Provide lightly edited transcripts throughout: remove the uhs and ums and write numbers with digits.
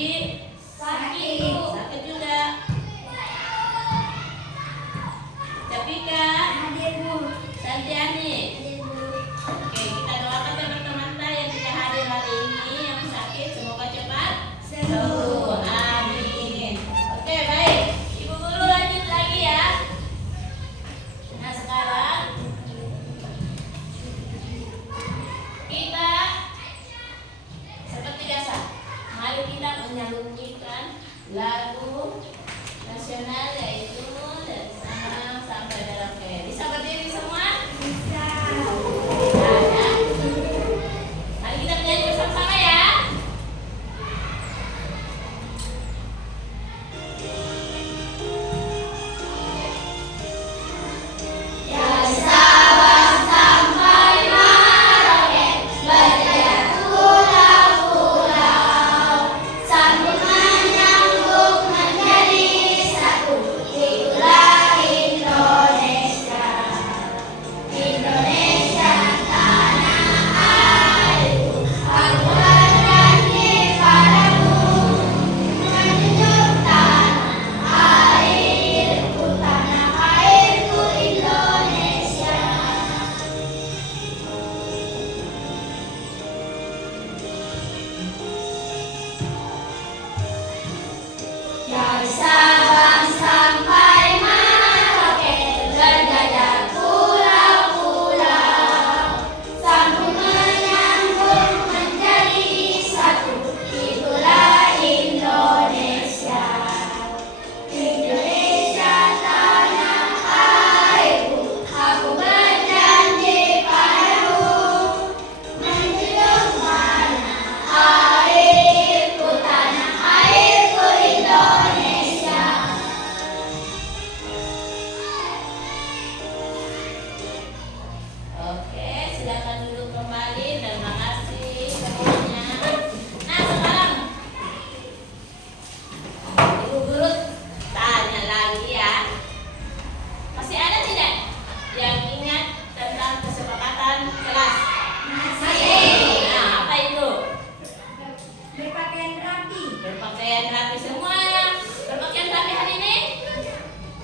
Adi? Sakit. Sakit juga. Capika? Hadir, Bu. Santiani? Hadir, Bu. Oke, kita doakan teman-teman yang tidak hadir hari ini, yang sakit, semoga cepat sembuh. Amin. Oke, baik. Ibu guru lanjut lagi ya. Nah, sekarang kita seperti biasa, mari kita menyanyikan lagu nasional yaitu dari Sabang sampai Merauke. Bisa berdiri semua? Bisa. Nah, ya. Mari kita menyanyi bersama-sama ya. Dari Sabang sampai Merauke, berjaya pulau-pulau, sambut menyambut menjadi satu. Itulah Indonesia. Indonesia tanah airku, aku berjanji padamu, menjunjung tanah airku, Indonesia. Dari Sabang sampai Merauke, berjaya pulau-pulau, sambung menyambung menjadi satu. Itulah Indonesia. Indonesia tanah airku, aku berjanji padamu, menjunjung tanah airku, Indonesia. Oke, silakan duduk kembali. Terima kasih semuanya. Nah, sekarang Ibu Guru tanya lagi ya. Masih ada tidak yang ingat tentang kesepakatan kelas? Masih. Nah, apa itu? Berpakaian rapi. Berpakaian rapi semuanya. Berpakaian rapi hari ini?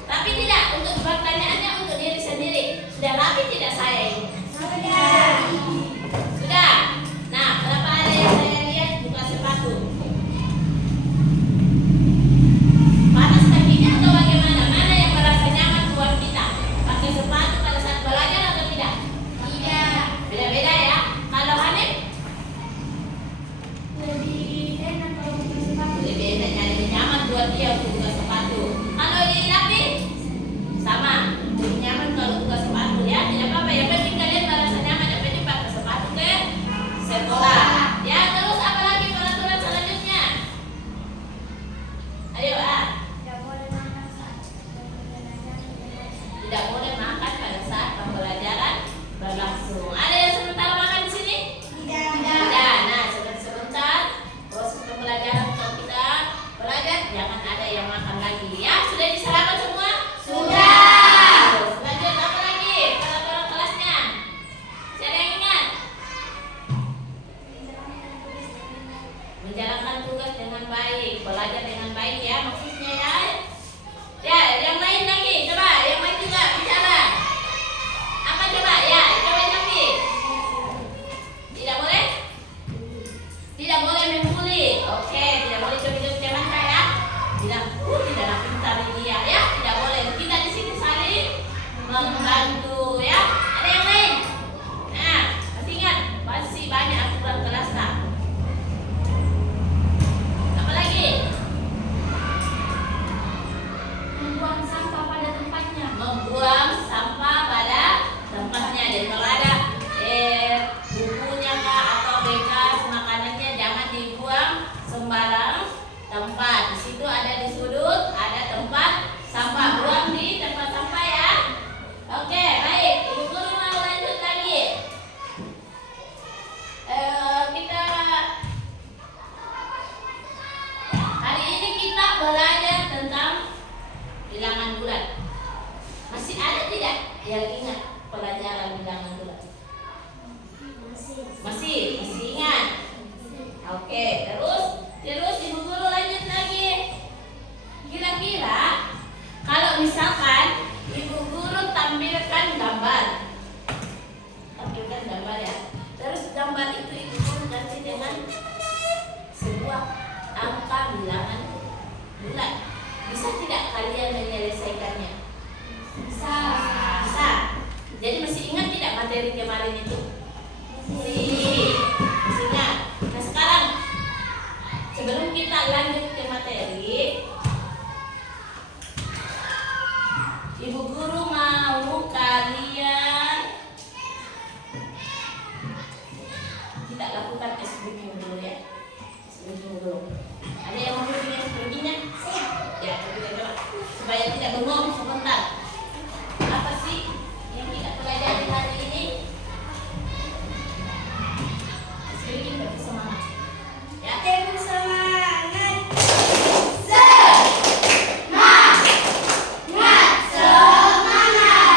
Rapi tidak? Untuk pertanyaannya untuk diri sendiri. Sudah rapi tidak saya ini? Sudah. Sudah. Nah, kenapa ada yang saya lihat buka sepatu? Panas kakinya atau bagaimana? Mana yang merasa nyaman buat kita? Pakai sepatu pada saat belajar atau tidak? Tidak. Beda-beda ya. Kalau Hanif? Lebih enak kalau pakai sepatu. Lebih enak, lebih nyaman buat dia untuk buka sepatu. Kalau di Rapi? Sama. Lebih nyaman kalau buka sepatu ya. Tidak apa-apa. Yang penting kalian merasa nyaman. Yang penting pakai sepatu ke sekolah. Ya, terus apa lagi peraturan selanjutnya? Ayo Tidak boleh makan saat pembelajaran. Tidak boleh makan pada saat pembelajaran berlangsung. Ada yang sebentar makan di sini? Tidak. Tidak. Nah, sebentar proses pembelajaran kalau kita belajar jangan ada yang makan lagi. Ya, sudah diserahkan semua? Sudah. Terus, lanjut apa lagi? Peraturan kelasnya. Siapa yang ingat? Menjalankan tugas dengan baik, belajar dengan baik ya maksudnya ya. Ya, yang lain lagi, coba yang lain juga bicara. Apa coba? Ya, coba lagi. Tidak boleh? Tidak boleh membuli. Oke, tidak boleh coba-coba teman saya. Tidak pintar dia ya. Tidak boleh. Kita di sini saling membantu ya. Ada yang lain? Nah, masih ingat masih banyak aturan kelas tak? Apa lagi? Membuang sampah pada tempatnya. Membuang sampah pada tempatnya. Dan kalau ada bukunya kah atau bekas makanannya jangan dibuang sembarang tempat. Di situ ada di sudut ada tempat sampah. Buang di tempat sampah ya. Oke, baik. Ibu Guru mau lanjut lagi. Kita hari ini kita belajar tentang bilangan bulan. Masih ada tidak yang ingat pelajaran bilangan bulan? Masih ingat? Oke, terus Ibu Guru bilangan bulat. Bisa tidak kalian menyelesaikannya? Bisa. Bisa. Jadi masih ingat tidak materi kemarin itu? Masih ingat. Nah sekarang sebelum kita lanjut ke materi, Ibu Guru mau kalian kita lakukan SBQ dulu ya. SBQ dulu. Ada yang mau bikin SBQ-nya? Siap. Ya, kita coba supaya tidak bengong sebentar. Apa sih yang kita pelajari hari ini? SBQ berarti semangat. Ya, Tepuk semangat.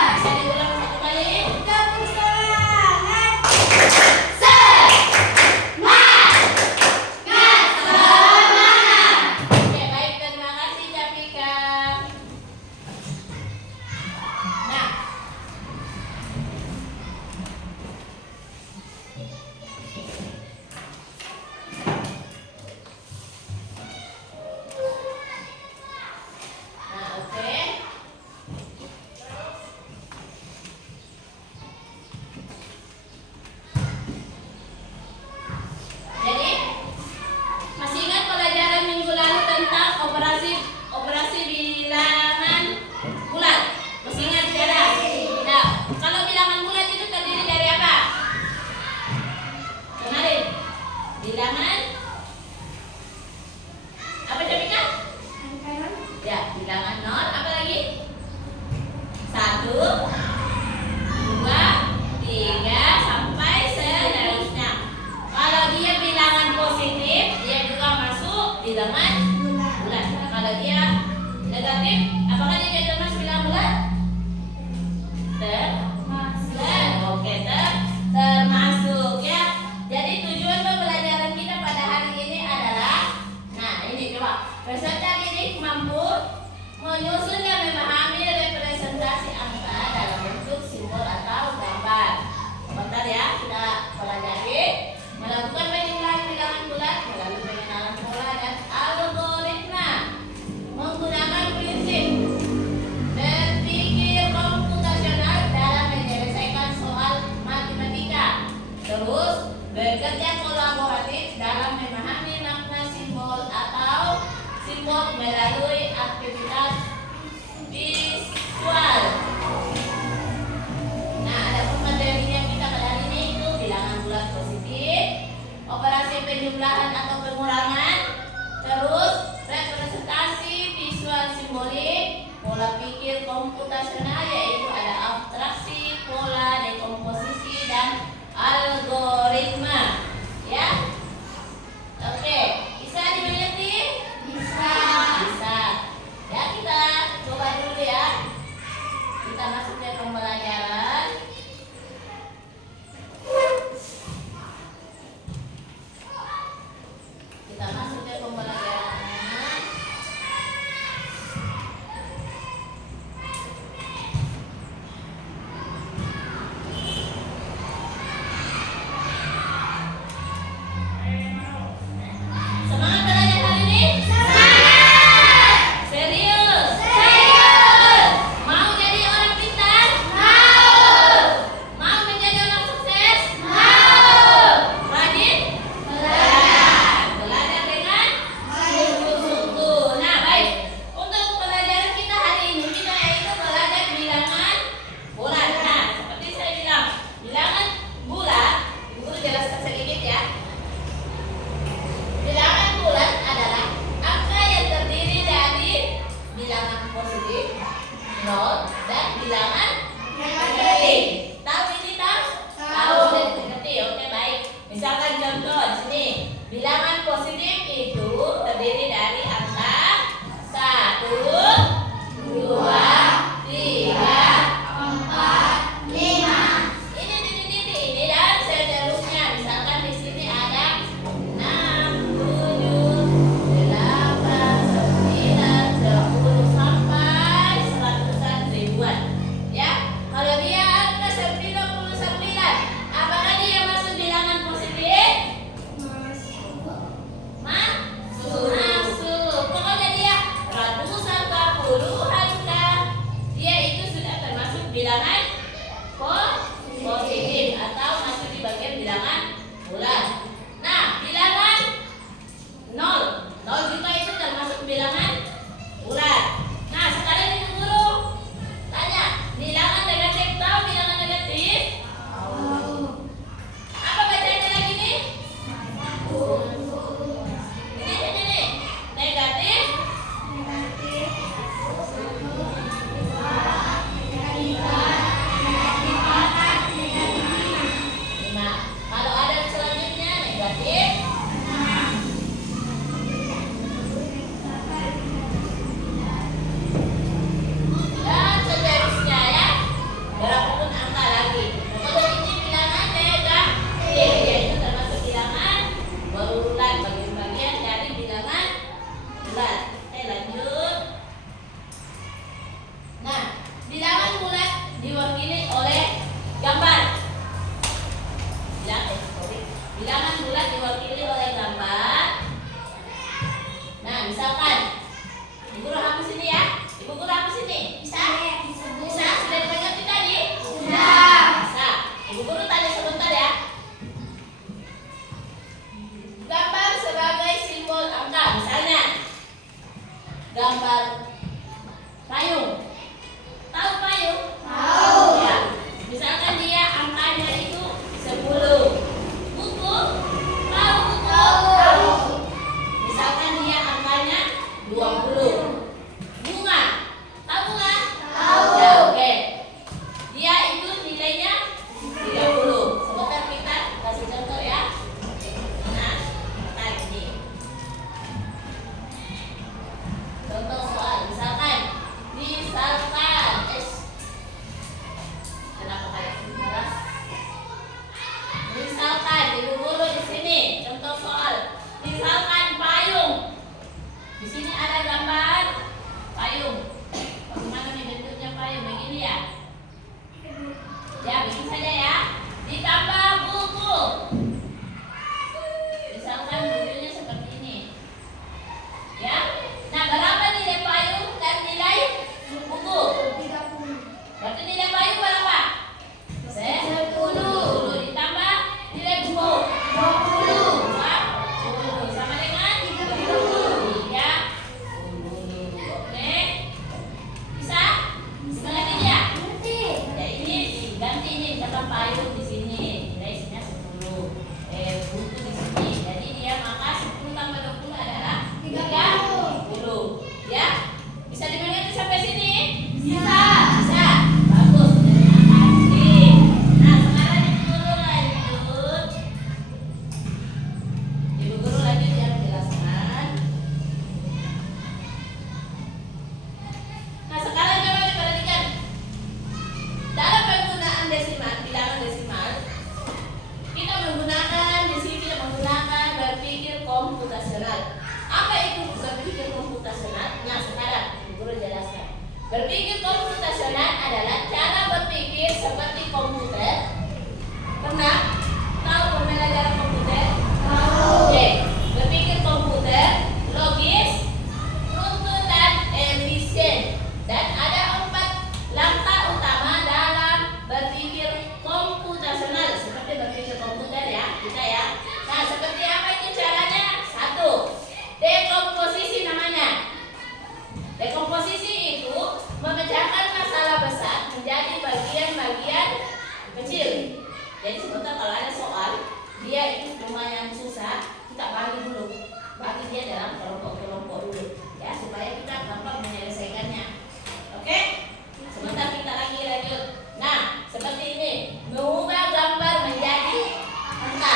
bisa diulang satu kali. Tepuk semangat. Oke, baik, terima kasih Capika. Nah, oke. Jadi, masih ingat pelajaran minggu lalu tentang operasi bilangan bulat? Masih ingat tidak? Nah, kalau bilangan bulat itu terdiri dari apa? Kemarin bilangan apa Capika? Angka Ya, bilangan 0, apa lagi? 1, 2, 3, sampai seterusnya. Kalau dia bilangan positif, dia juga masuk bilangan bulat. Nah, kalau dia negatif, apakah dia jadi termasuk bilangan bulat? Oke, termasuk ya. Jadi tujuan pembelajaran kita pada hari ini adalah, nah ini coba peserta didik mampu menyusun dan memahami representasi angka dalam bentuk simbol atau gambar. Sebentar ya, kita pelajari melakukan penjumlahan bilangan bulat melalui pengenalan pola dan algoritma menggunakan prinsip berpikir komputasional dalam menyelesaikan soal matematika. Terus bekerja kolaboratif dalam memahami makna simbol atau simbol melalui aktivitas visual. Nah, ada materinya kita pada hari ini itu bilangan bulat positif, operasi penjumlahan atau pengurangan, terus representasi visual simbolik, pola pikir komputasional yaitu ada abstraksi, pola dekomposisi dan algoritma. Ya. Oke, bisa dimengerti? Bisa. Bisa. Ya, kita coba dulu ya. Kita masuk ke pembelajaran. misalkan Ibu Guru hapus ini ya. Ibu Guru hapus ini. Bisa? Bisa. Sudah dimengerti tadi? Sudah. Bisa. Ibu Guru tanya sebentar ya. Gambar sebagai simbol angka. Misalnya gambar payung. Tahu payung? Tahu. Ya. Misalkan dia angkanya itu 10. Buku? Tahu buku? Tahu. Misalkan dia angkanya 20. Bunga? Tahu bunga? Tahu. Ya, oke. Dia itu nilainya 30. Sebentar kita kasih contoh ya. Nah, tadi. Contoh soal, misalkan kenapa kayak jelas? Misalkan Ibu Guru di sini contoh soal. Misalkan payung. Di sini ada gambar payung. Bagaimana nih bentuknya payung? Begini ya? Ya, begini saja ya. Ditambah buku. Misalkan bukunya seperti ini. Ya. Nah, berapa nilai payung dan nilai buku? 30. Berarti nilai payung berapa? 10. Ditambah nilai buku 20. 20 sama dengan 30. Oke. Bisa? Mengerti ya? Ngerti. Ya ini diganti ini misalkan payung di sini nilai isinya 10. Buku di sini. Jadi dia maka 10 tambah 20 adalah 30. Ya? Bisa dimengerti sampai sini? Bisa. Bisa. Bagus. Terima kasih. Nah, sekarang Ibu Guru lanjut ya menjelaskan. Nah, sekarang coba diperhatikan. Dalam penggunaan desimal, bilangan desimal, kita menggunakan di sini kita menggunakan berpikir komputasional. Apa itu berpikir komputasional? Nah, sekarang Ibu Guru jelaskan. Berpikir komputasional adalah cara berpikir seperti komputer. Pernah tahu pembelajaran komputer? Tahu. Oke. Berpikir komputer logis, runtun dan efisien. Dan ada 4 langkah utama dalam berpikir komputasional. Seperti berpikir komputer ya, kita ya. Nah, seperti apa itu caranya? 1. Dekomposisi namanya. Dekomposisi itu memecahkan masalah besar menjadi bagian-bagian kecil. Jadi sebentar kalau ada soal, dia itu lumayan susah, kita bagi dulu. Bagi dia dalam kelompok-kelompok dulu. Ya, supaya kita gampang menyelesaikannya. Oke? Sebentar kita lagi lanjut. Nah, seperti ini. Mengubah gambar menjadi angka.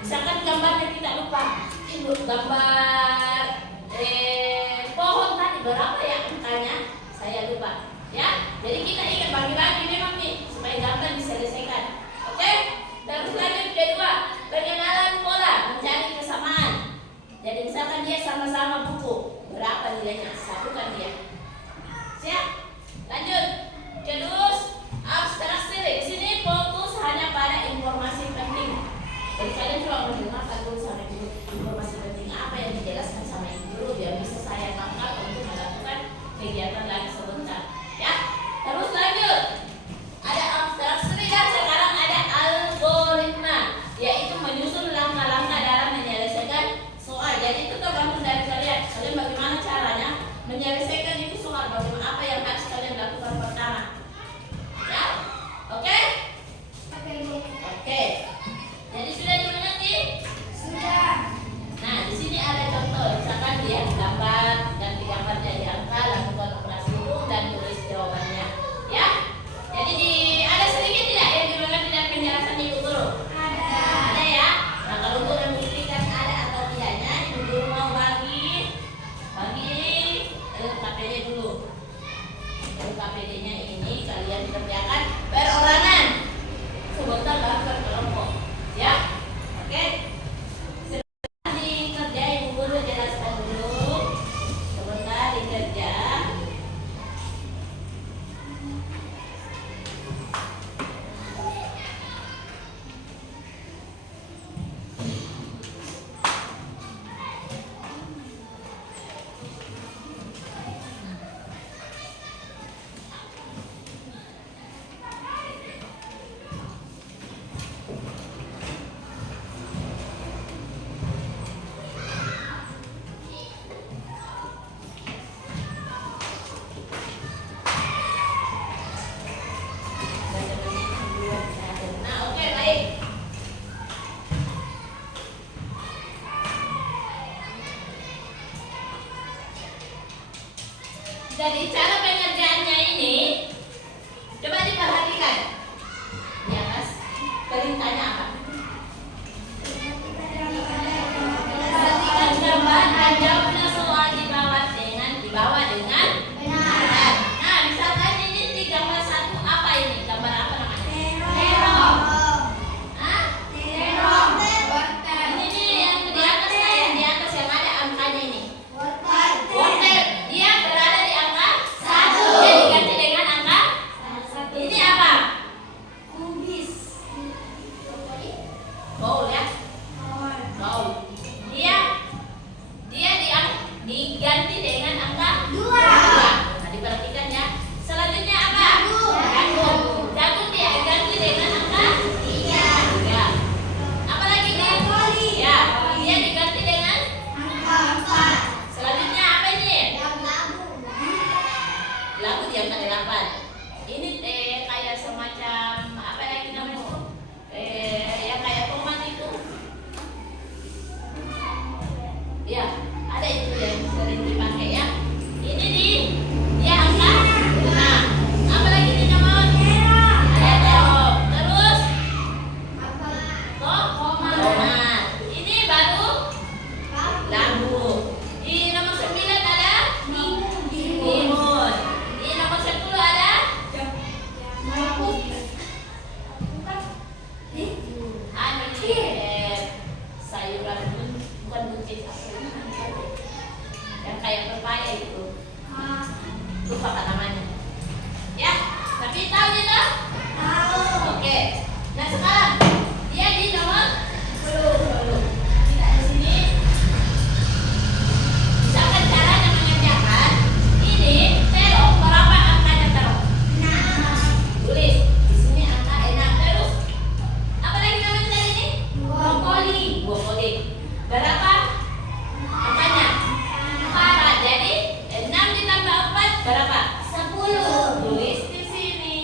Misalkan gambarnya kita lupa. Ini gambar pohon tadi berapa ya angkanya? Saya lupa. Ya, jadi kita ingat bagi-bagi memang nih supaya gampang diselesaikan. Oke? Terus lanjut kedua, pengenalan pola mencari kesamaan. Jadi misalkan dia sama-sama buku, berapa nilainya? Satukan dia. Siap? Lanjut. Terus abstraksi. Di sini fokus hanya pada informasi penting. Jadi kalian coba mendengarkan dulu sama ibu informasi penting apa yang dijelaskan sama ibu dulu biar bisa saya tangkap untuk melakukan kegiatan lagi sebentar. Ya. Terus lanjut. Ada abstraksi dan sekarang ada algoritma, yaitu menyusun langkah-langkah dalam menyelesaikan soal. Jadi itu tergantung dari kalian. Kalian bagaimana caranya menyelesaikan itu soal, bagaimana apa yang harus kalian lakukan pertama. Ya. Oke? Oke, Bu. Oke. Jadi sudah dimengerti? Sudah. Jadi cara pengerjaannya ini coba diperhatikan. Di atas perintahnya apa? Perhatikan gambar dan jawablah soal di bawah dengan benar. Nah, misalkan ini di gambar satu apa ini? Gambar apa namanya? Terong. Hah? Terong. Ini nih yang di atas lah, yang di atas yang ada angkanya ini. Wortel. Dia berada di angka 1. Dia diganti dengan angka 1. Ini apa? Bowl ya. Bowl. Dia diganti dengan angka 2. Nah, diperhatikan ya. Selanjutnya apa? Jagung. Jagung dia ganti dengan angka 3. Apa lagi nih? Ya, dia diganti dengan selanjutnya apa ini? Labu di angka 8. Ini kayak semacam apa lagi namanya itu? Yang kayak tomat itu. Ya, ada itu yang sering dipakai ya. Ini dia angka 6. Apa lagi nih nyamon? Ada terong. Terus tomat. Ini baru labu. Di nomor 9 ada timun. Di nomor 10 ada sayuran bukan buncis yang kayak pepaya itu, lupa kan namanya ya, tapi tahu gitu? Oke, nah sekarang dia di nomor 10. Kita di sini misalkan caranya mengerjakan ini terong, berapa angkanya terong? 6. Tulis di sini angka 6. Terus apa lagi namanya tadi ini? Brokoli. Berapa angkanya? 4. Jadi 6 ditambah 4 berapa? 10. Tulis di sini.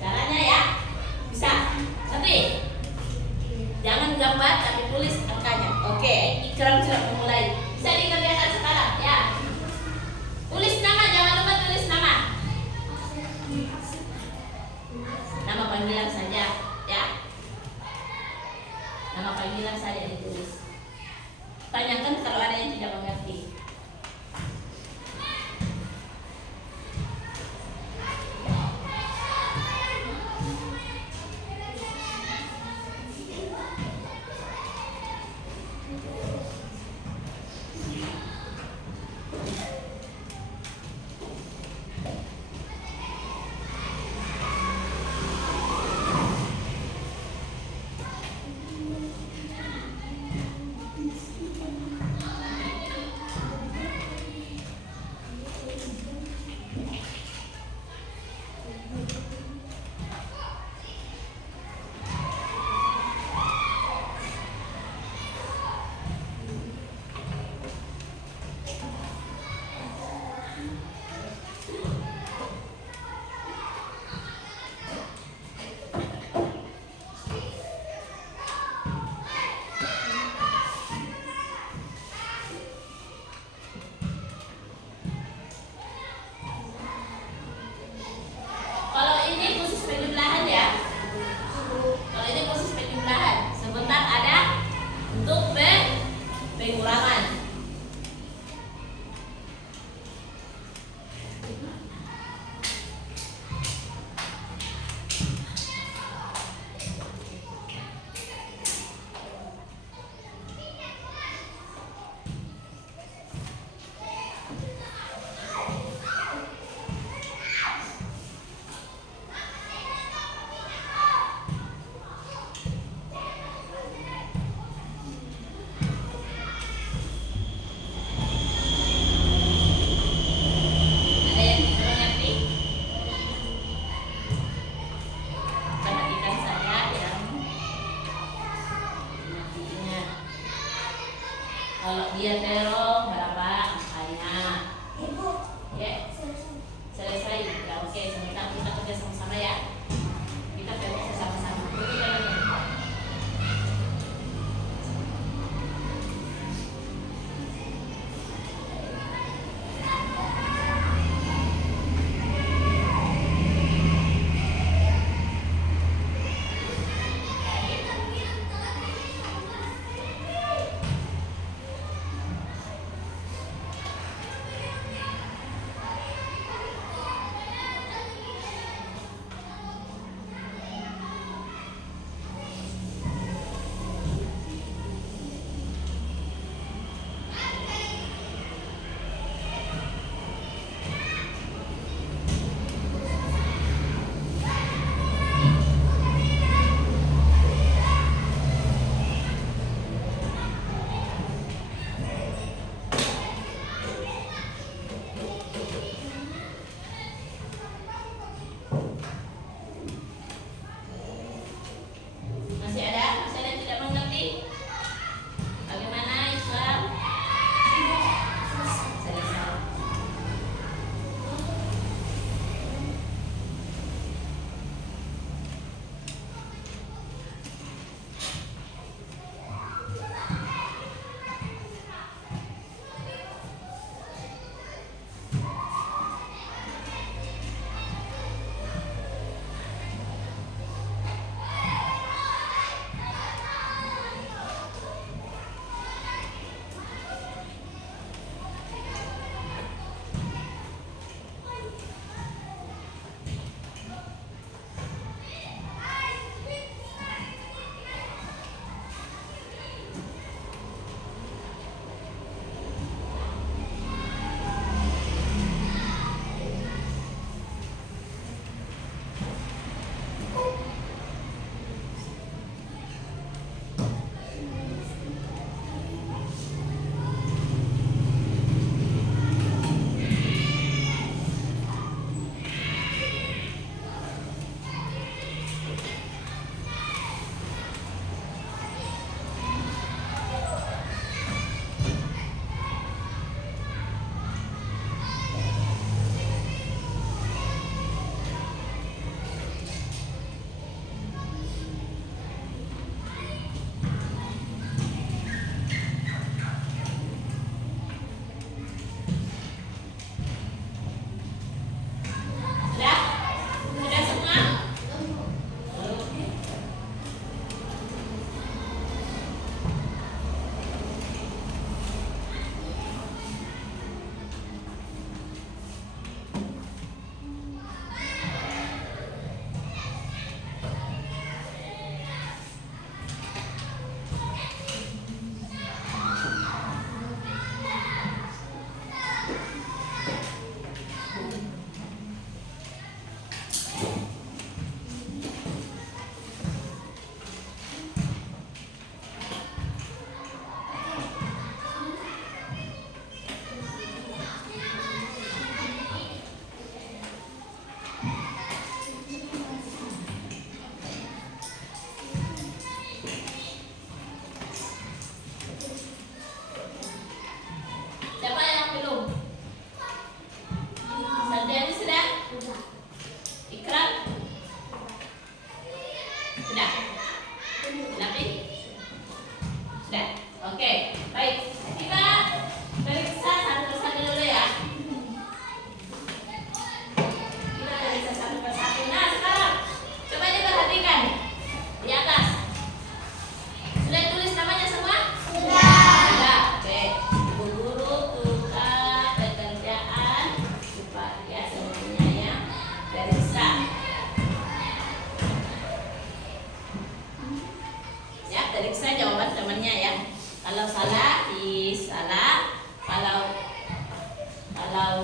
Caranya ya. Bisa. Nanti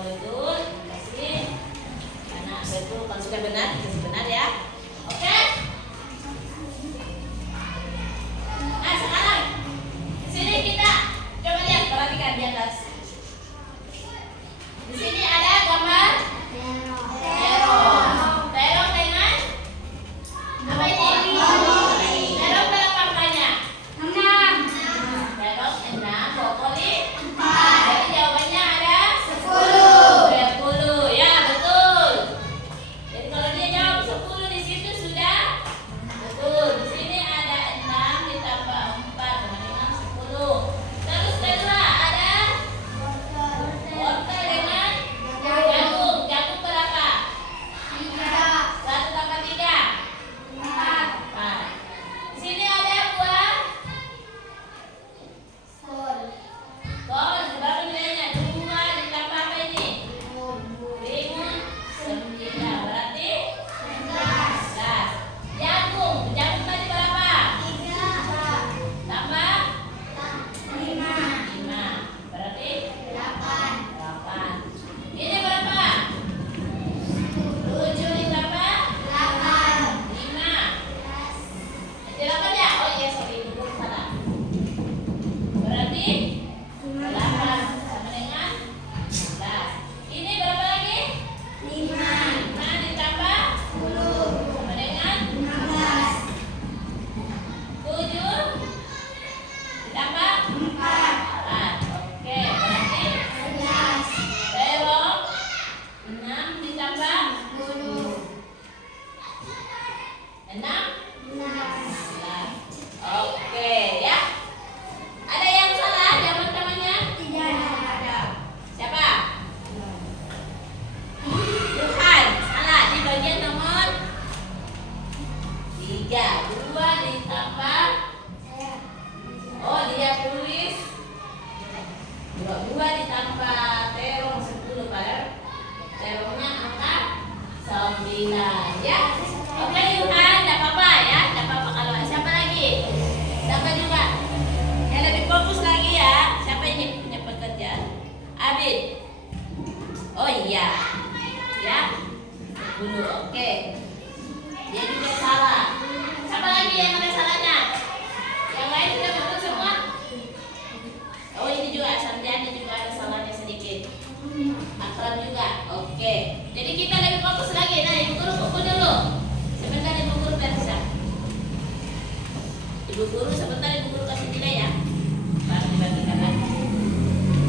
betul. Terima kasih. Karena betul, kalau sudah benar, dikasih benar ya. Oke. Nah sekarang sini kita coba lihat, perhatikan di atas. Di sini ada gambar terong. Terong dengan apa ini? Terong berapa angkanya? 6. Terong 6, brokoli 4. Jadi jawabannya ada 10. Ya betul. Jadi kalau dia jawab 10 di situ sudah betul. Di sini ada 6 ditambah 4 sama dengan 10. Terus kedua ada wortel dengan jagung. Jagung berapa? 1 tambah 3. 4. Di sini ada buah kol. Berapa nilainya? 2 ditambah apa ini? Limun 9. Berarti 11. Jagung. Jagung tadi berapa? Tambah 5. Berarti 8. Ini berapa? 7 ditambah 5. Delapan ya? Oh iya, sorry, dulu salah. Berarti 8 sama dengan 11. Ini berapa lagi? 5 ditambah 10 sama dengan 7 ditambah 4. Oke, berarti terong 6 ditambah 6. 16. Oke ya. Ada yang salah jawaban-jawabannya? Siapa? Tuhan. Salah di bagian nomor 3. 2 ditambah. Oh dia tulis 2 ditambah terong 10 padahal terongnya angka 9 ya. Oke Yuhan, tidak apa-apa ya, tidak apa-apa kalau siapa lagi? Siapa juga? Yang lebih fokus lagi ya. Siapa ini punya pekerjaan? Abid. Oh iya, ya. 10. Oke. Dia juga salah. Siapa lagi yang ada salahnya? Yang lain sudah betul semua? Oh ini juga Sarjani juga ada salahnya sedikit. Akram juga. Oke. Jadi kita lebih fokus lagi. Nah, ibu guru fokus dulu. Sebentar ibu guru periksa. Ibu guru sebentar ibu guru kasih nilai ya. Baru dibagikan lagi.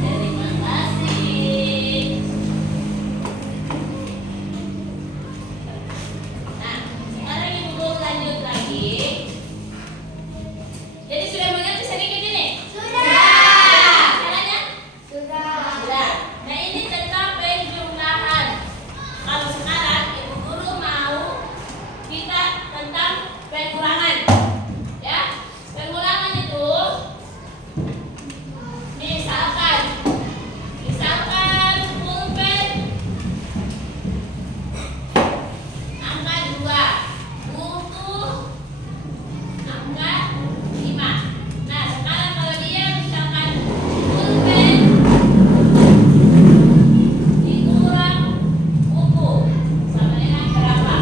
Terima kasih. Nah, sekarang ibu guru lanjut lagi. Jadi sudah mengerti sedikit ini? Caranya? Sudah. Nah ini tentang penjumlahan. Kalau sekarang ibu guru mau kita tentang pengurangan. Ya, pengurangan itu misalkan pulpen angka 2, buku angka 5. Nah sekarang kalau dia misalkan pulpen dikurang buku sama dengan berapa?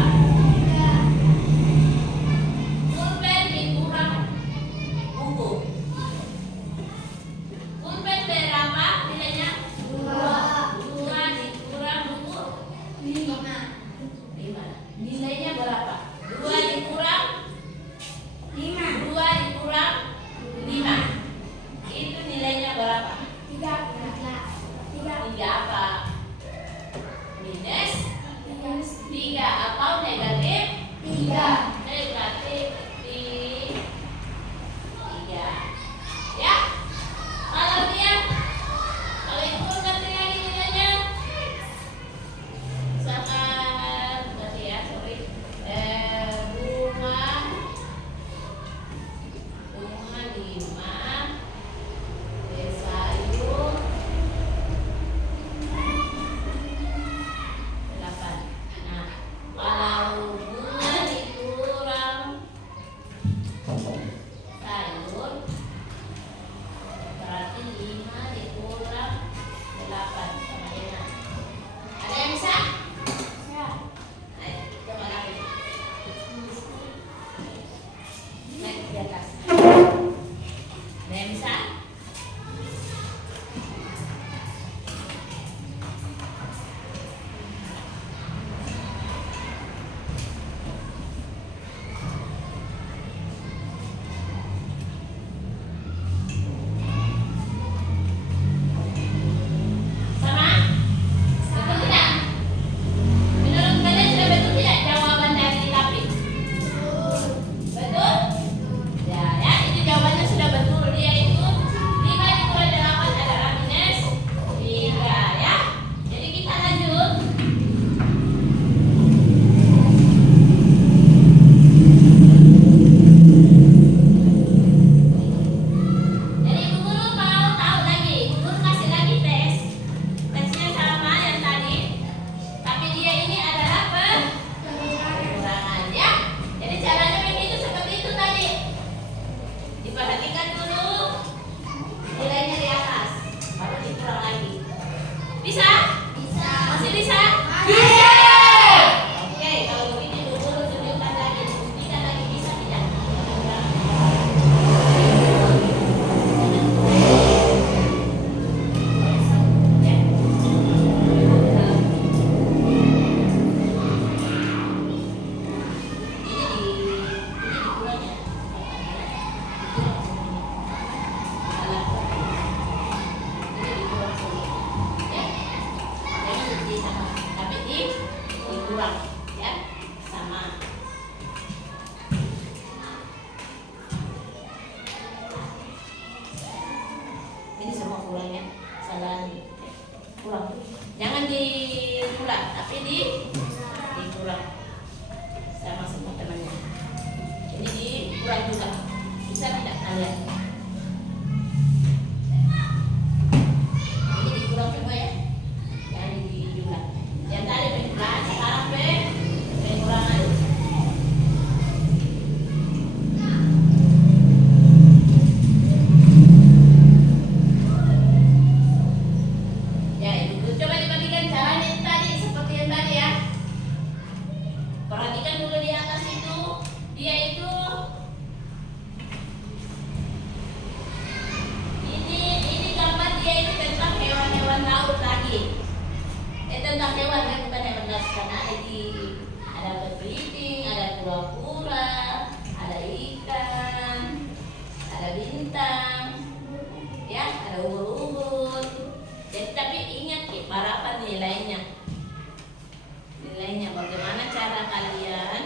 Pulpen dikurang buku. Pulpen berapa nilainya? 2 dikurang buku 5. Nilainya berapa? 2 dikurang 5. Itu nilainya berapa? 3 apa? Minus 3 atau negatif 3. Negatif 3. Ya. Kalau ibu ganti lagi nilainya. Misalkan ganti ya, sorry. Bunga 5. Sayur 8. Nah, kalau bunga itu Bisa? Bisa. Masih bisa? Bisa. Oke, kalau begitu dulu tunjukkan lagi. Buktikan lagi bisa tidak? Ya. Ini dikurangnya. Ini dikurang sedikit. Ya. Jangan ditambah, tapi dikurang ya. Sama. Ini semua kurangnya. Salah kurang. Jangan dikurang, tapi dikurang. Sama semua temannya. Ini dikurang juga. Bisa tidak kalian? Ini dikurang semua ya. Jangan dikurang. Yang tadi pengurangan, sekarang pengurangan. Ya, itu coba dibagikan caranya itu tadi seperti yang tadi ya. Perhatikan dulu di atas itu, dia itu ini gambar dia itu tentang hewan-hewan laut lagi. Tentang hewan kan bukan hewan darat karena ada kepiting, ada kura-kura, ada ikan, ada bintang, ya, ada ubur-ubur. Jadi tapi ingat ya, berapa nilainya? Nilainya bagaimana cara kalian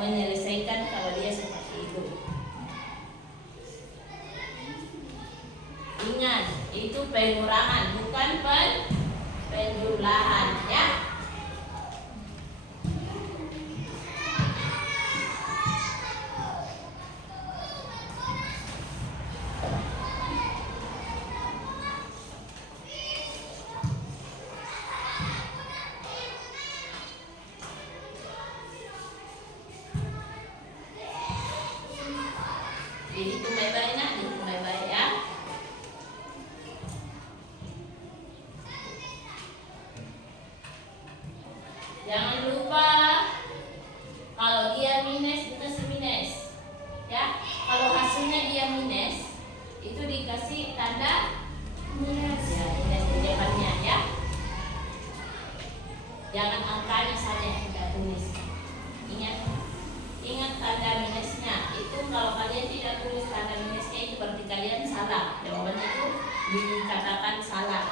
menyelesaikan kalau dia seperti itu? Ingat, itu pengurangan bukan penjumlahan ya. Dihitung baik-baik nak, dihitung baik-baik ya. Jangan lupa kalau dia minus dikasih minus ya. Kalau hasilnya dia minus itu dikasih tanda Minus. ya, minus di depannya ya. Jangan angkanya saja yang kita tulis. Ingat tanda minusnya. Itu kalau kalian tidak tulis tanda minusnya itu berarti kalian salah. Jawabannya itu dikatakan salah.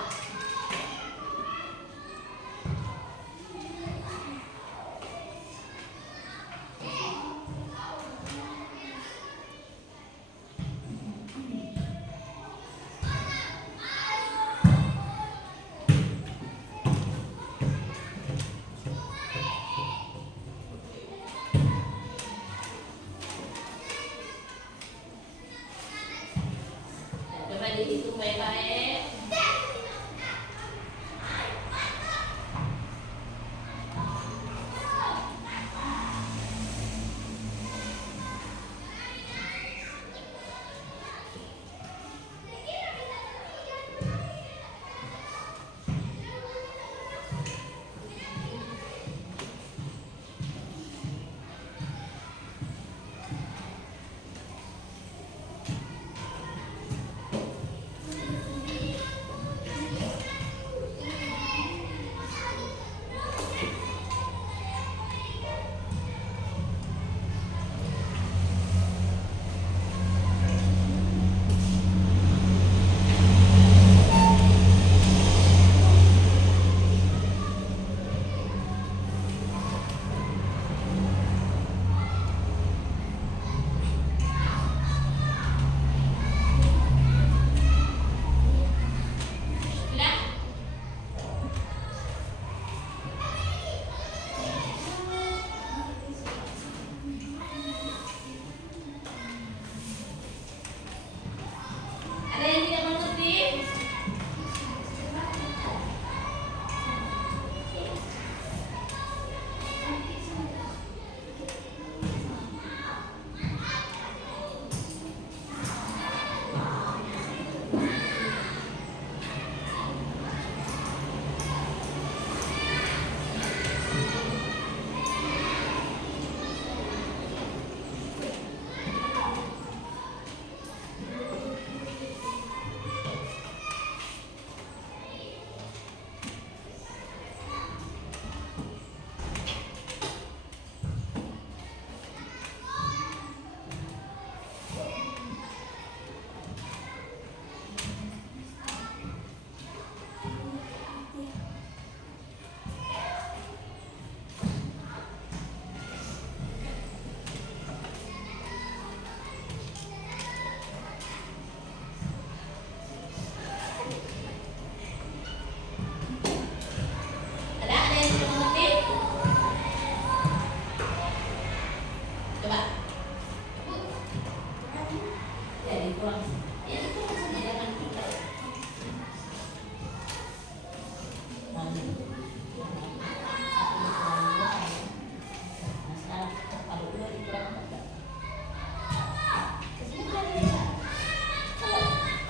sekarang kalau 2 dikurang 4.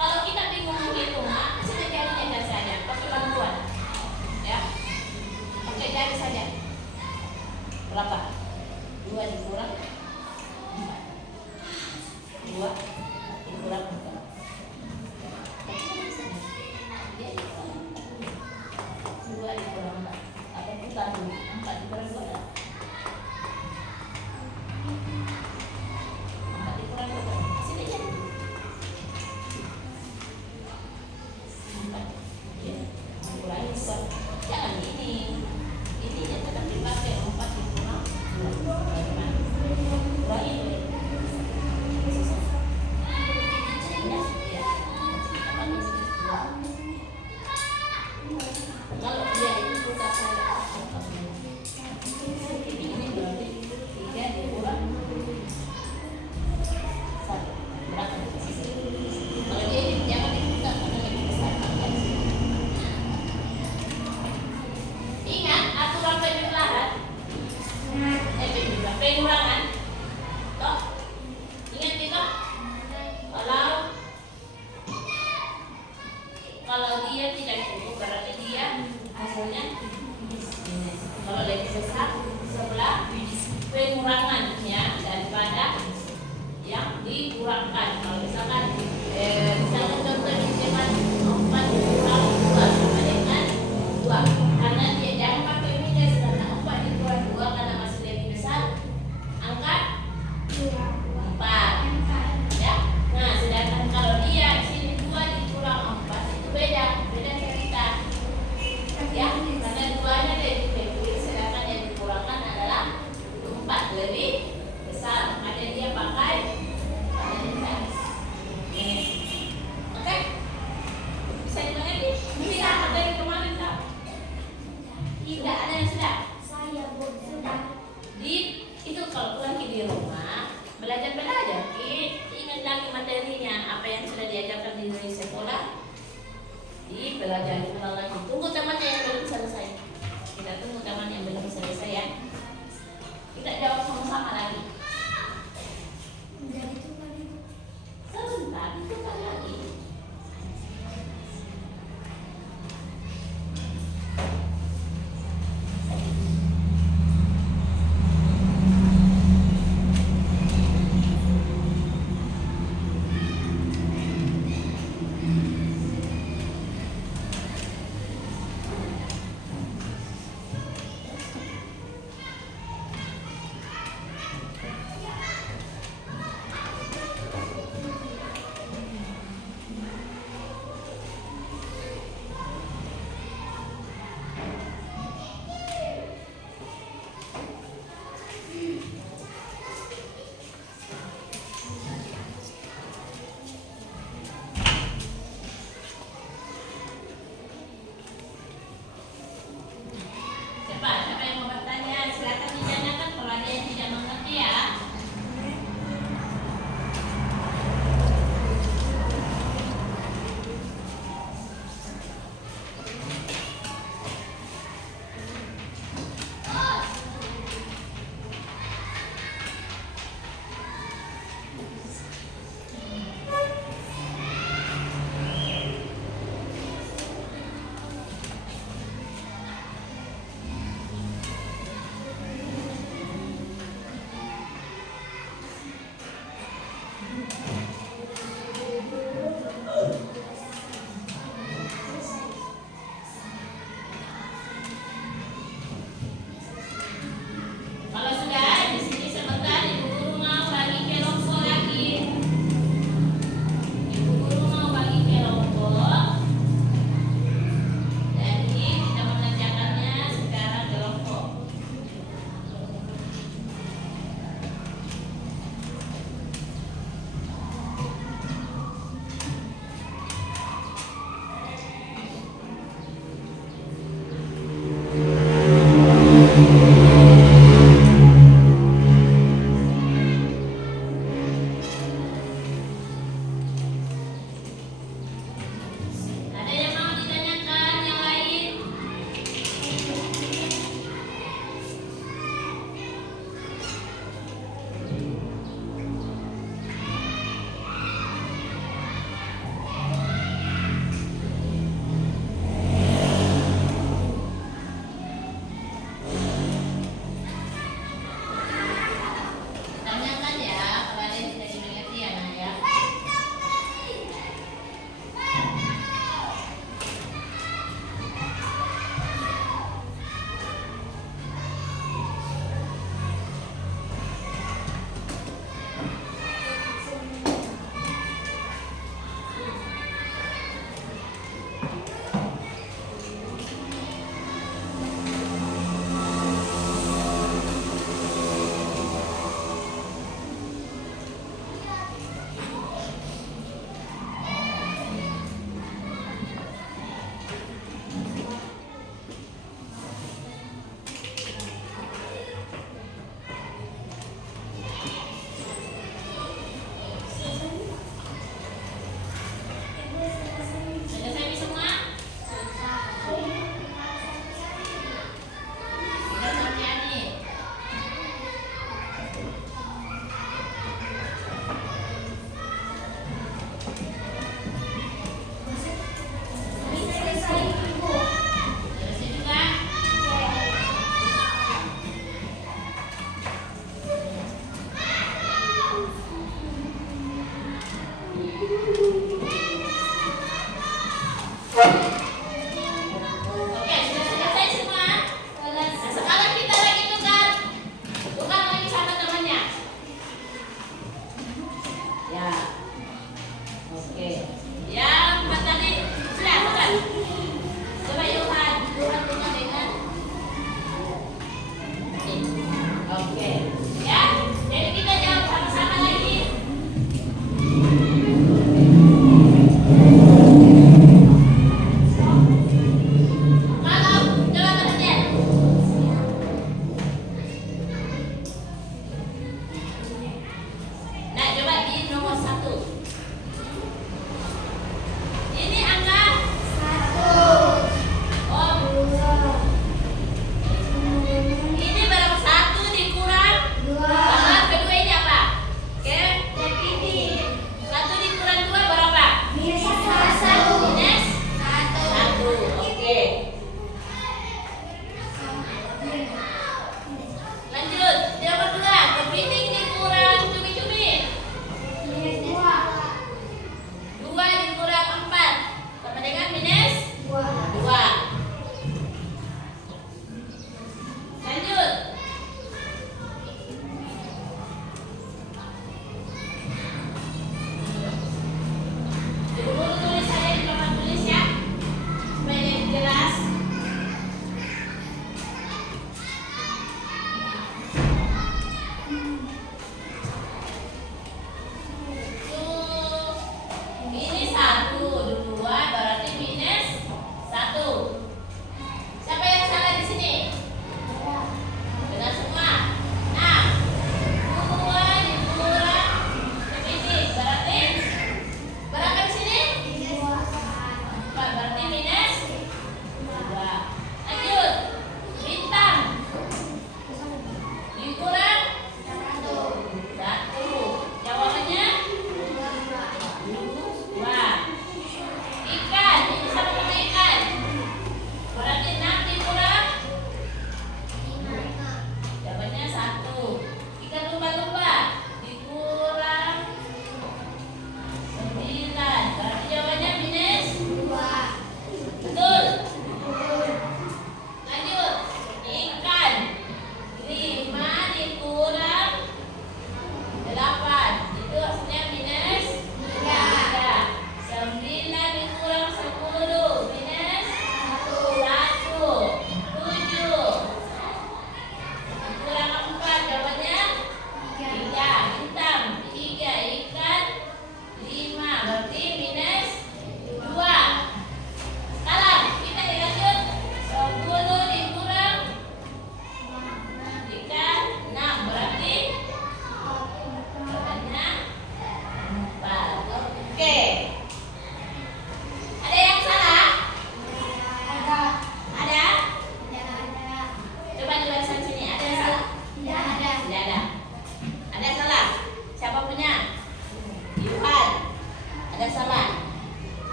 Kalau kita bingung menghitung, sudah jarinya saja, pakai bantuan, ya, pakai jari saja. Berapa? 2 dikurang 4. 2 dikurang 4. Dia 2 dikurang 4. Apa kita 4 dikurang 2? 4 dikurang 2. Sini aja. 4. Ya. Kurangi 4. Jangan ini. Ininya tetap dipakai 4 dikurang 2. Bagaimana? Kurangi 2. Kalau dia itu suka saya ini berarti 3 dikurang 1. Berapa? Kalau dia ini jangan dibuka karena lebih besar. Ingat aturan pengurangan. Toh? Ingat itu? Kalau dia tidak cukup berarti dia hasilnya kalau lebih besar sebelah pengurangannya daripada yang dikurangkan. Kalau misalkan contohnya dengan 4 dikurang 2 sama dengan 2, karena dia jangan pakai minus karena 4 dikurang 2 karena masih lebih besar angka 4, ya. Nah sedangkan kalau dia di sini 2 dikurang 4 itu beda cerita, ya, karena 2-nya lebih kecil sedangkan yang dikurang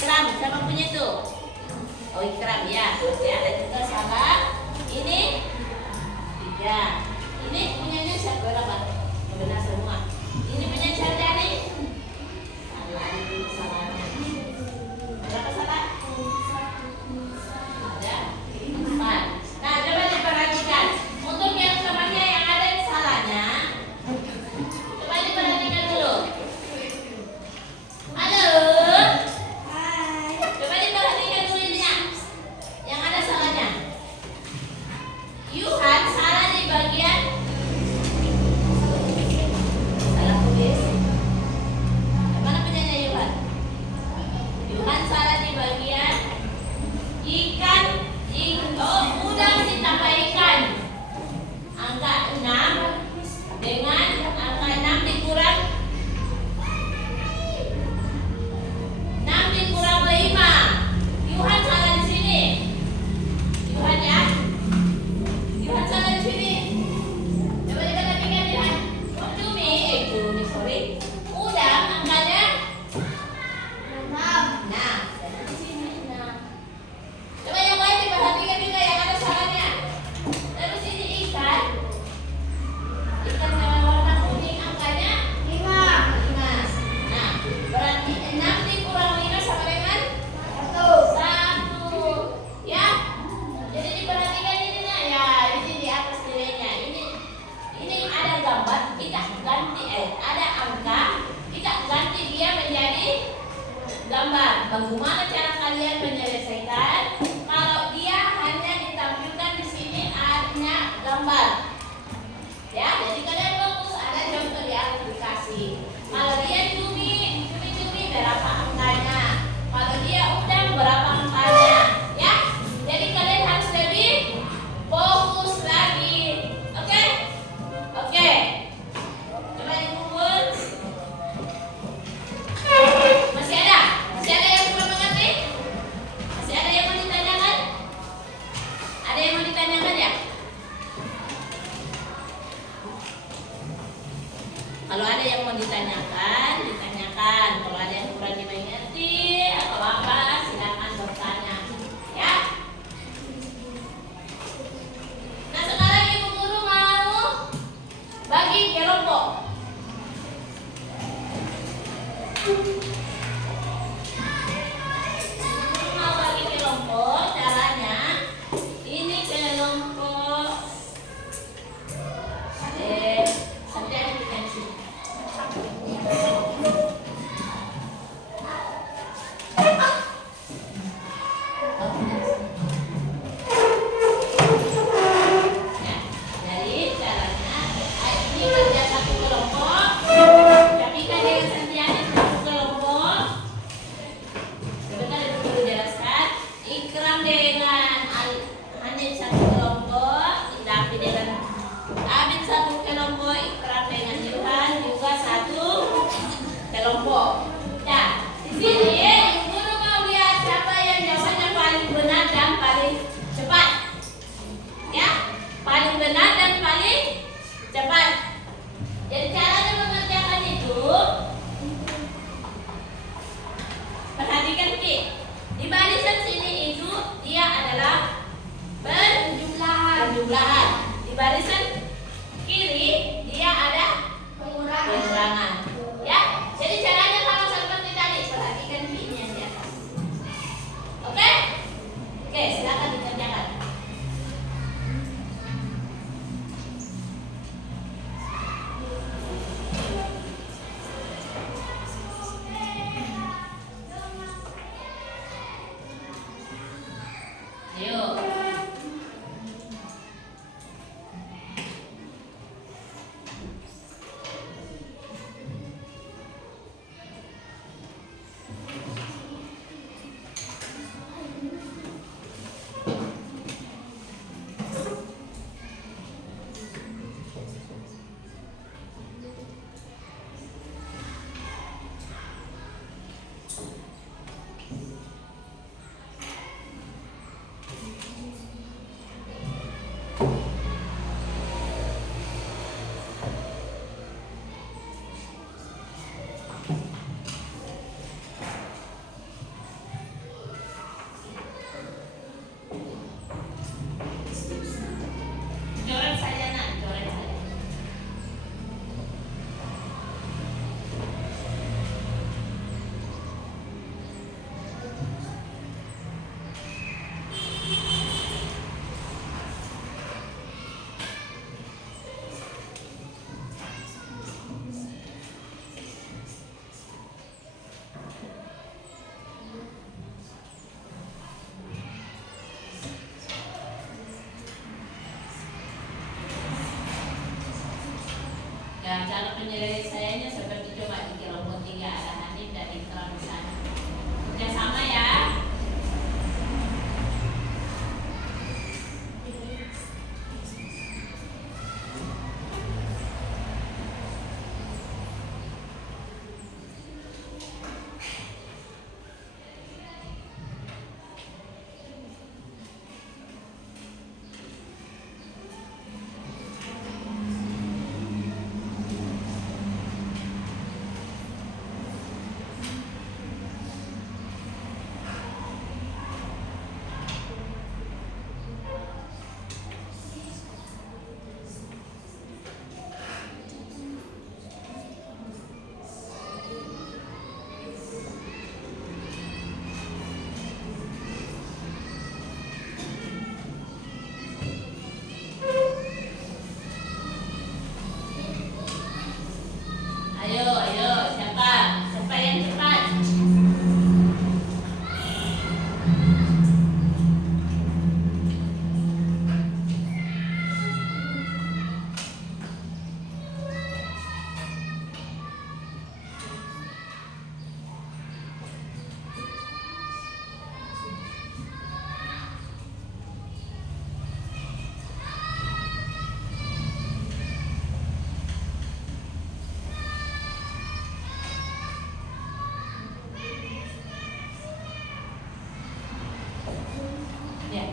Ikram, siapa punya itu? Oh, Ikram ya. Berarti ada juga salah. Ini 3. Ini punyanya siapa berapa? Benar semua. Ini punya Syarjani. Salah, itu salahnya. Berapa salah? Ada 4. Nah, coba diperhatikan. Untuk yang semuanya yang ada salahnya, coba diperhatikan dulu. Halo. Coba diperhatikan dulu ini ya. Yang ada salahnya. Yuhan salah di bagian salah tulis. Mana punyanya Yuhan? Yuhan salah di bagian ikan. Oh, udang ditambah ikan. Angka 6 dengan angka 6 dikurang 5. Yuhan salah di sini. Yuhan ya. Yuhan salah di sini. Coba diperhatikan Yuhan. Cumi, sorry. Udang angkanya 6. Nah, di sini 6. Coba yang lain diperhatikan juga yang ada salahnya. Terus ini ikan. Ikan dengan warna kuning angkanya 5. Nah, berarti 6 dikurang 5 sama dengan 1. Ya. Jadi diperhatikan ini nah ya, ini di atas nilainya. Ini ada gambar, kita ganti ada angka, kita ganti dia menjadi gambar. Bagaimana cara kalian menyelesaikan kalau dia hanya ditampilkan di sini hanya gambar? Ya, jadi kalian fokus ada contoh di aplikasi. Kalau dia cumi berapa angkanya? Kalau dia udang berapa angkanya? Ya, jadi kalian harus lebih fokus lagi. Oke? Oke. Coba dikumpul. Masih ada? Masih ada yang belum mengerti? Masih ada yang mau ditanyakan? Ada yang mau ditanyakan ya? Kalau ada yang mau ditanyakan, ditanyakan. Kalau ada yang kurang dimengerti atau apa, silakan bertanya. Ya. Nah, sekarang ibu guru mau bagi kelompok. Mau bagi kelompok, caranya ini kelompok nanti ada di pensi. Ya, jadi caranya ini kerja satu kelompok, tapi kan dengan Santiani satu kelompok. Sebentar ibu guru jelaskan. Ikram dengan Hanif satu kelompok, Davi dengan Abid satu kelompok, Ikram dengan Yuhan juga satu kelompok. Nah, di sini ibu guru mau lihat siapa yang jawabannya paling benar dan paling cepat. Ya, paling benar dan paling cepat. Jadi caranya mengerjakan itu, perhatikan Ki. Di barisan sini itu dia adalah penjumlahan. Di barisan kiri dia ada pengurangan. Ya, jadi caranya sama seperti tadi. Perhatikan Ki-nya yang di atas. Oke? Oke, silakan dikerjakan. Ayo. Dan cara penyelesaiannya seperti coba di kelompok 3 ada Hanif dan Ikram di sana. Kerjasama ya. Ayo, siapa? Siapa yang cepat? Ya.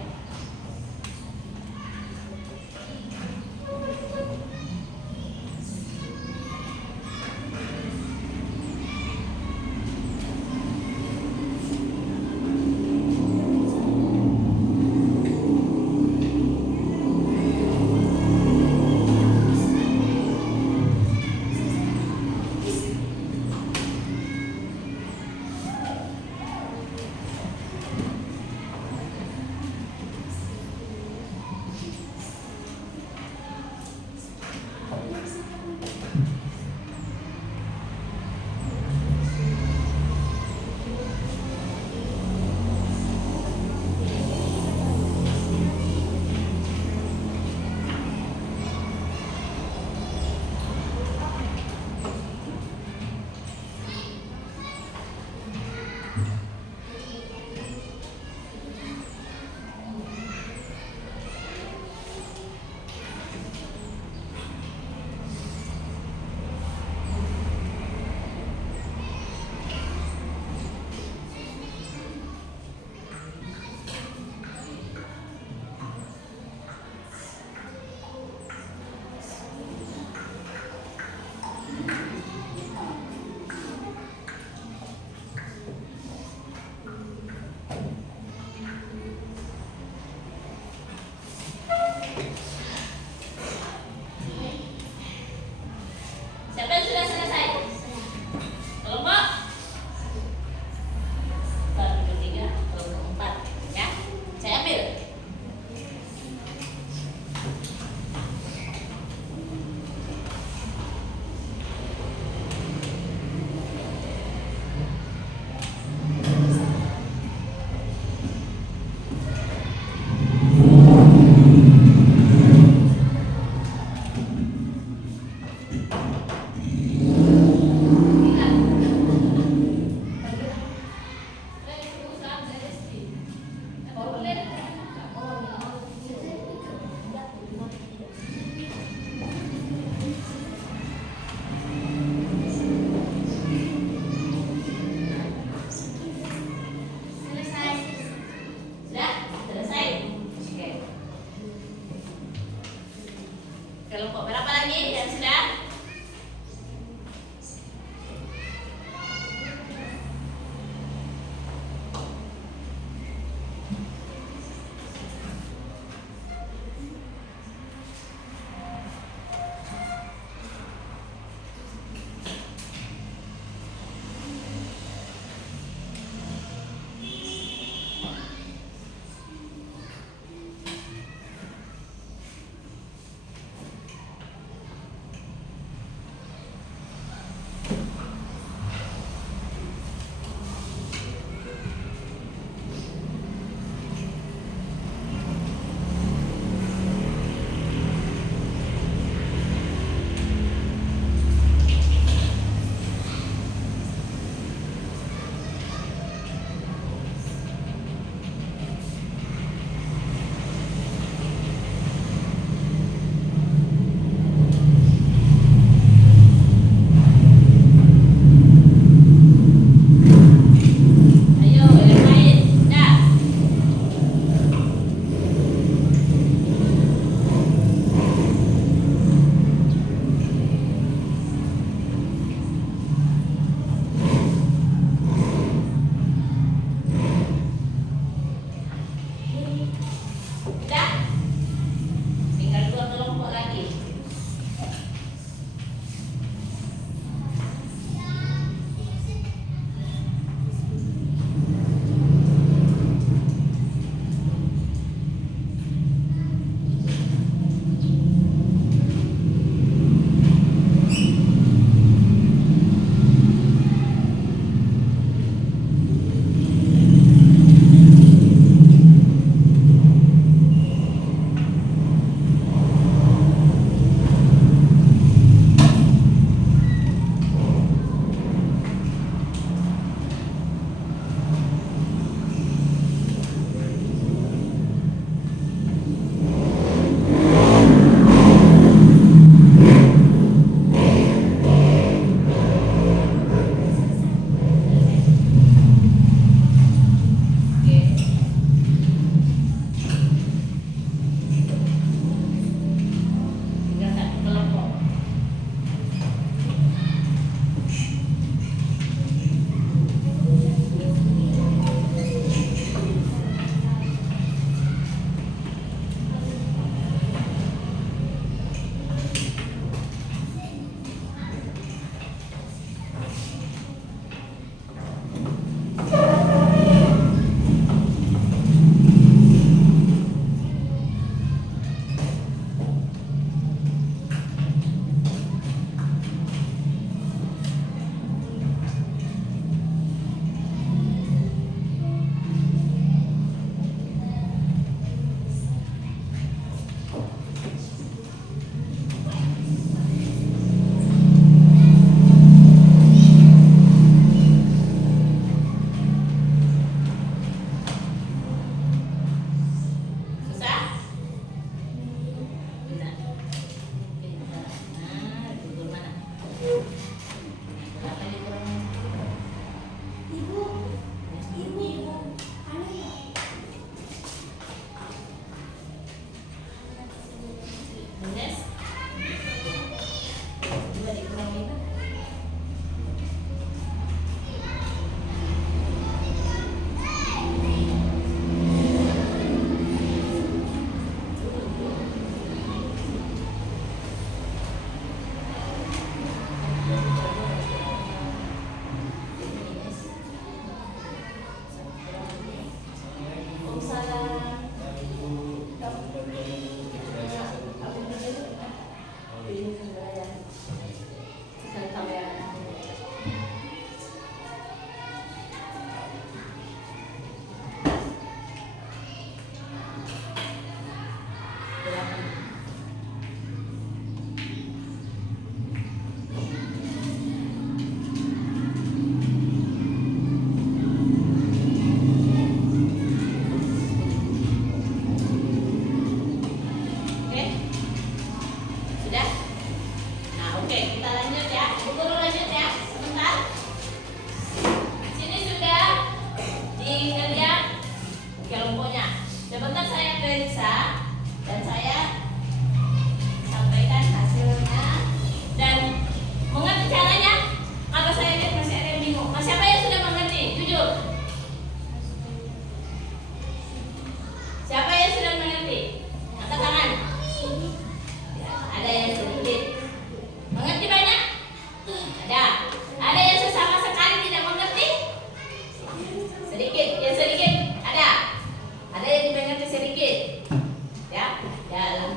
Siapa yang sudah selesai? Kelompok? Kelompok 3, kelompok 4. Ya, saya ambil. Sudah? Selesai? Oke. Kelompok berapa lagi yang sudah?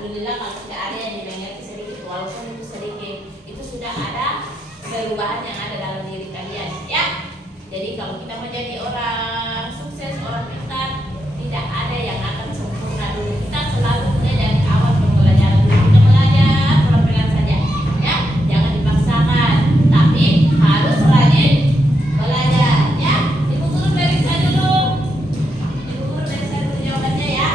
alhamdulillah kalau tidak ada yang dimengerti sedikit, walaupun itu sedikit, itu sudah ada perubahan yang ada dalam diri kalian, ya. Jadi kalau kita menjadi orang sukses, orang pintar, tidak ada yang akan sempurna dulu. Kita selalu mulai dari awal pembelajaran dulu. Kita belajar pelan-pelan saja, ya. Jangan dipaksakan, tapi harus rajin belajar, ya. Ibu guru periksa dulu. Ibu guru periksa dulu jawabannya, ya.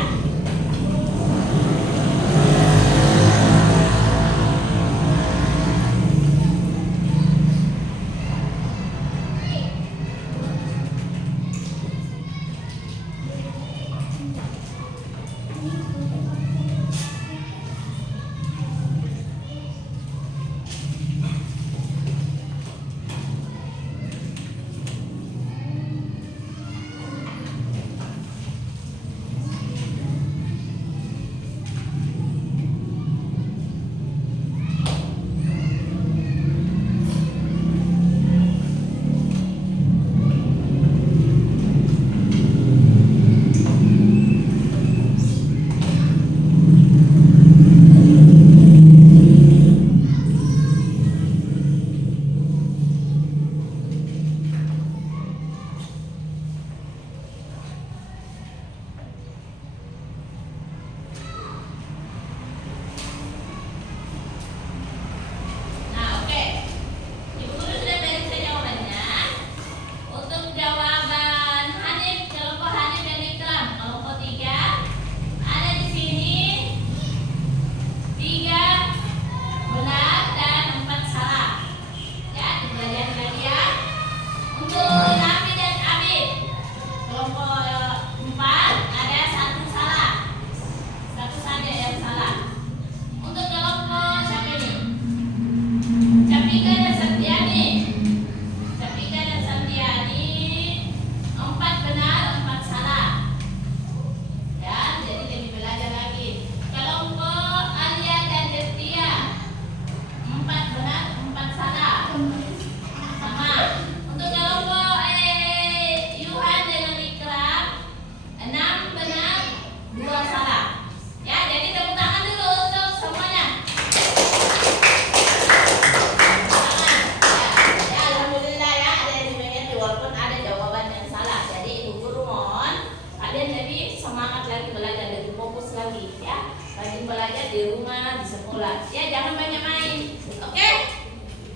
Belajar di rumah, di sekolah, ya jangan banyak main, oke?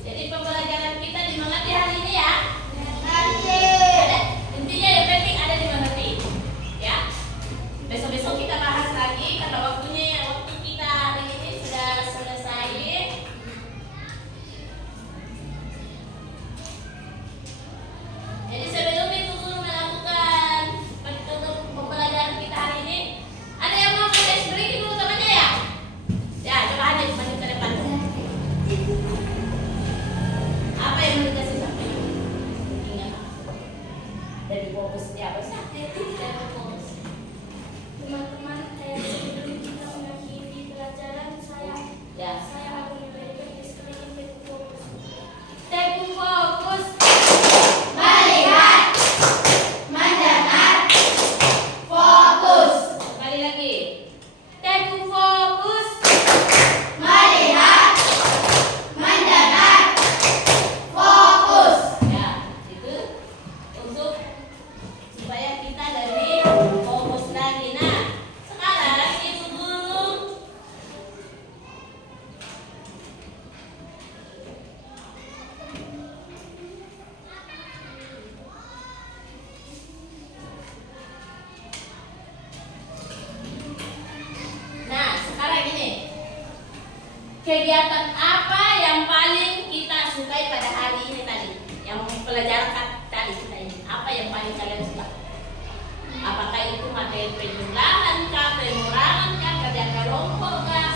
Jadi pembelajaran kita dimengerti hari ini, ya. Intinya yang penting ada dimengerti, ya. Besok-besok kita bahas lagi karena waktu kita hari ini sudah selesai. Jadi sebelum itu guru melakukan pembelajaran kita hari ini, ada yang mau saya beri dulu temannya, ya? Ya, coba ada di ke depan. Apa yang mau dikasih sampai? Ingat. Dari fokus dia apa sih? Dari fokus. Teman-teman, sebelum kita mengakhiri pelajaran, saya akan memberikan disclaimer Teguh Fokus. Teguh Fokus. Melihat, mendengar, fokus. Sekali lagi. Teguh Fokus. Melihat, mendengar, fokus. Ya, itu untuk supaya kita dari fokus lagi. Nah, sekarang ibu guru Nah, sekarang ini kegiatan apa yang paling kita sukai pada hari ini tadi? Yang pelajaran tadi kita ini, apa yang paling kalian suka? Apakah itu materi penjumlahan kah, pengurangan kah, kerja kelompok kah,